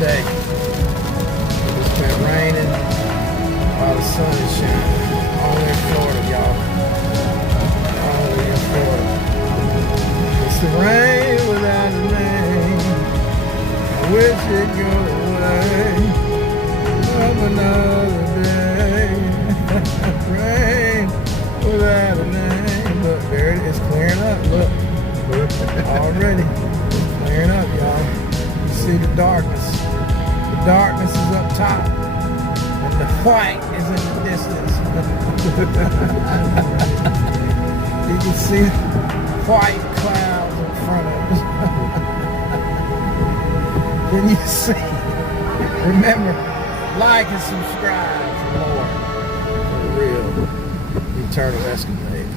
day. It's been raining while the sun is shining. Only in Florida, y'all. Only in Florida. It's the rain without a name. I wish it'd go away. Of another day. Rain without a name. Look, there it is, clearing up. Look. Already. It's clearing up, y'all. You see the darkness. The darkness is up top. And the white is in the distance. You can see white clouds in front of us. Then you see, remember, like and subscribe for more. For real. Eternal Escapade.